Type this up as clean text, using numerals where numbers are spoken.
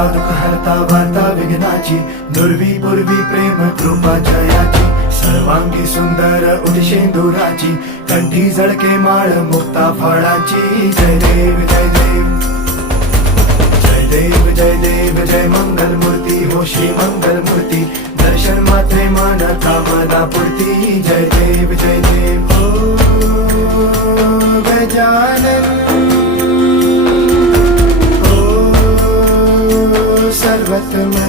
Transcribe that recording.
हरता दुःख हरता वार्ता विघ्नाची, दुर्वी पूर्वी प्रेम कृपा जयाची, सर्वांगी सुंदर उदिशेंदुराची, कंठी झळके माळ मुक्ता फळाची. जय देव जय देव जय देव जय देव जय मंगल मूर्ती हो श्री मंगल मूर्ती, दर्शन मात्रे मन कामना पूर्ती. जय देव जय देव हो गजानन हो सर्वतमन.